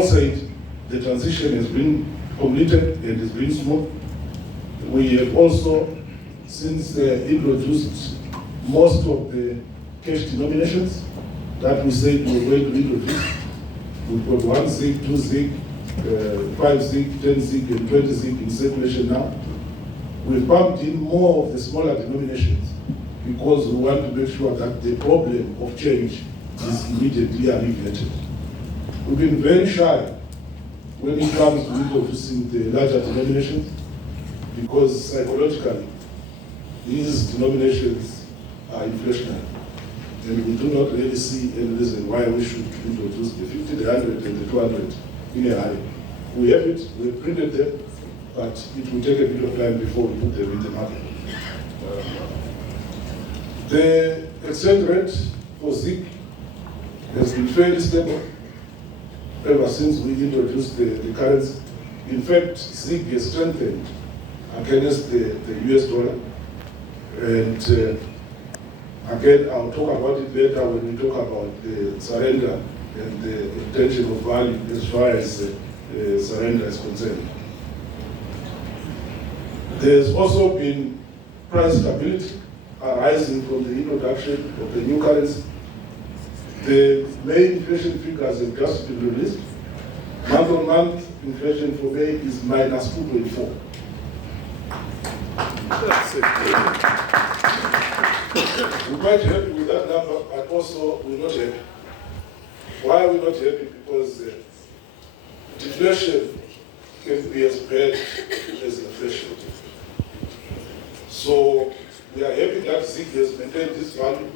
all side, the transition has been completed and is being smooth. We have also, since introduced most of the cash denominations that we said we were going to introduce. We've got 1 ZiG, 2 ZiG, 5 ZiG, 10 ZiG, and 20 ZiG in circulation now. We've pumped in more of the smaller denominations because we want to make sure that the problem of change is immediately alleviated. We've been very shy when it comes to introducing the larger denominations because psychologically, these denominations are inflationary. And we do not really see any reason why we should introduce the 50, the 100, and the 200 in a hurry. We have it, we have printed them, but it will take a bit of time before we put them in the market. The exchange rate for ZiG has been fairly stable ever since we introduced the currency. In fact, ZiG has strengthened against the US dollar. And again, I'll talk about it later when we talk about the surrender and the retention of value as far as surrender is concerned. There's also been price stability arising from the introduction of the new currency. The May inflation figures have just been released. Month-on-month inflation for May is minus 2.4. We're quite happy with that number, but also we're not happy. Why are we not happy? Because deflation can be as bad as inflation. So we are happy that ZiG has maintained this value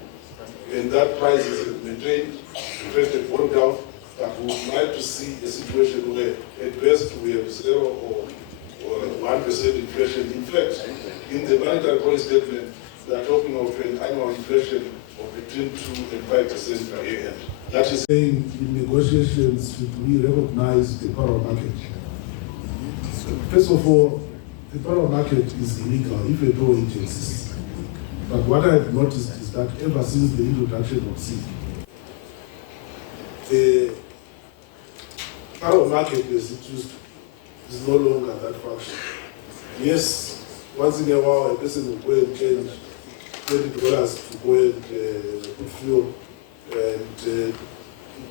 and that price is maintained, inflation gone down, but we would like to see a situation where at best we have 0 or 1% inflation. In fact, in the monetary policy statement, they are talking of an annual inflation of between 2 and 5% per year. That is saying in negotiations, should we recognize the power market? First of all, the power market is illegal if at all it exists. But what I've noticed is that ever since the introduction of ZiG, the power market as it used to is no longer that function. Yes, once in a while a person will go and change $20 to go and put fuel, and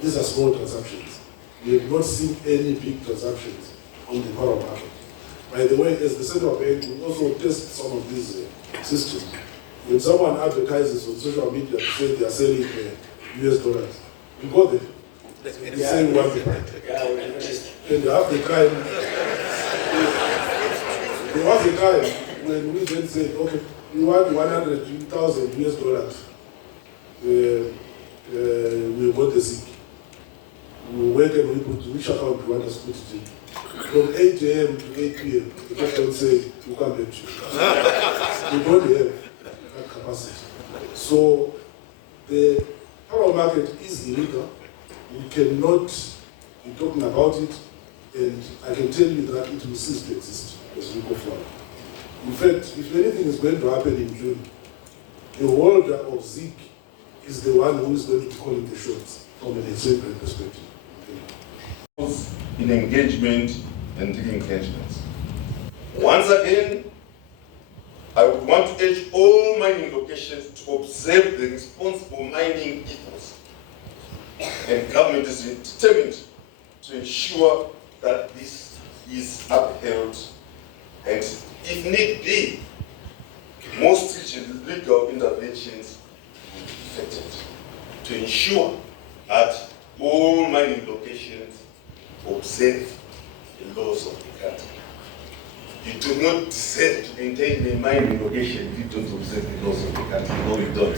these are small transactions. We have not seen any big transactions on the power market. By the way, as the central bank, we also test some of these systems. When someone advertises on social media to say they are selling US dollars, we go there. They say we want to buy. And half the time, there was a time when we then said, okay, we want 100,000 US dollars. We bought the ZiG. We went and we put which account we want us to put it in. From 8 a.m. to 8 p.m., the person said, we can't get you. We don't have that capacity. So the power market is illegal. We cannot be talking about it, and I can tell you that it will cease to exist as we go forward. In fact, if anything is going to happen in June, the holder of ZiG is the one who is going to be calling the shots from an exchange rate perspective. In engagement and engagements. Once again, I would want to urge all mining locations to observe the responsible mining ethos. And government is determined to ensure that this is upheld and, if need be, more stringent legal interventions will be effected to ensure that all mining locations observe the laws of the country. You do not deserve to maintain a mining location if you don't observe the laws of the country. No, you don't.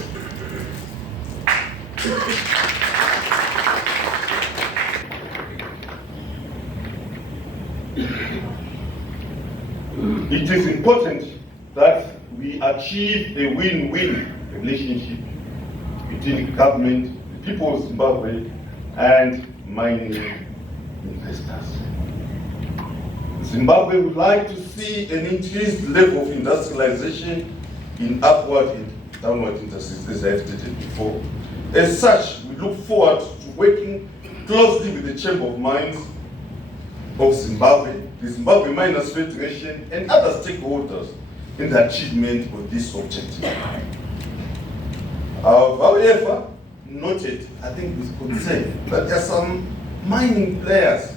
It is important that we achieve a win-win relationship between government, the people of Zimbabwe, and mining investors. Zimbabwe would like to see an increased level of industrialization in upward and downward industries, as I have stated before. As such, we look forward to working closely with the Chamber of Mines of Zimbabwe, the Zimbabwe Miners Federation, and other stakeholders in the achievement of this objective. However, noted, I think with concern, that there are some mining players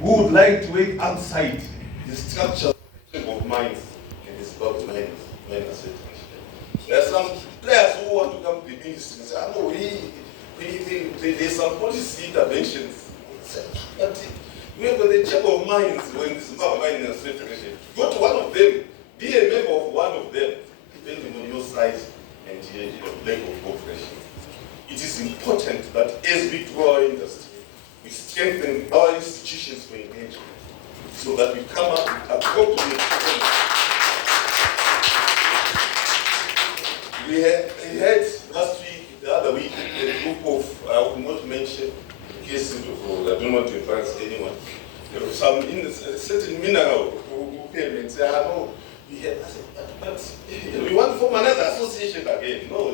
who would like to work outside the structure of mines in the Zimbabwe Miners Federation. There are some players who want to come to the ministry and say, no, there's some policy interventions. But we have got the Chamber of Mines when the Zimbabwe Miners Federation. Go to one of them, be a member of one of them, depending on your size and your level of cooperation. It is important that as we grow our industry, we strengthen our institutions for engagement so that we come up with appropriate. We had last week, the other week, a group of, I will not mention cases of, I don't want to embarrass anyone. There was some in a certain mineral who came and said, no, we had, I said, but we want to form another association again. No.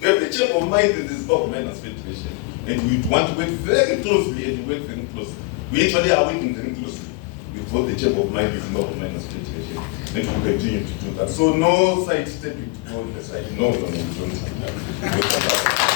We have the Chamber of Mines in the Zimbabwe Miners Federation, and we want to work very closely, and we work very closely. We actually are working very closely with both the Chamber of Mines and the Zimbabwe Miners Federation, and we will continue to do that. So no side stepping to go on the side. No, we don't.